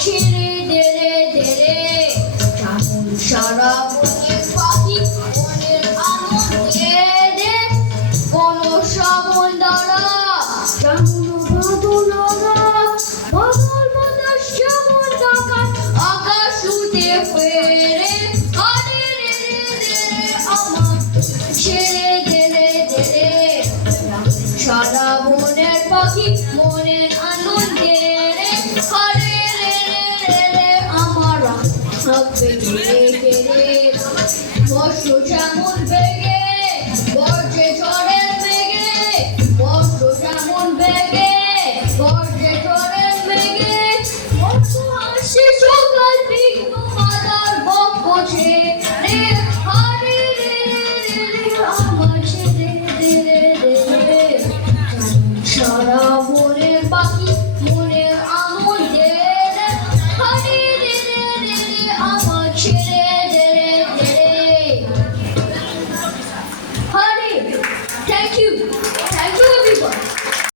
ছেড়ে দেরে দেরে যেমন সারা বনের পাখি মনের আনন্দে রে কোন শ্রাবণ দ্বারা যেমন বাদলরা বাদল বাতাস যেমন ডাকাত আকাশ উঠে ফেরে আরে রে রে রে আমার ছেড়ে দেরে দেরে সারা বনের পাখি মনের আনন্দে রে হরে রে রে রে রে আমার থাকবে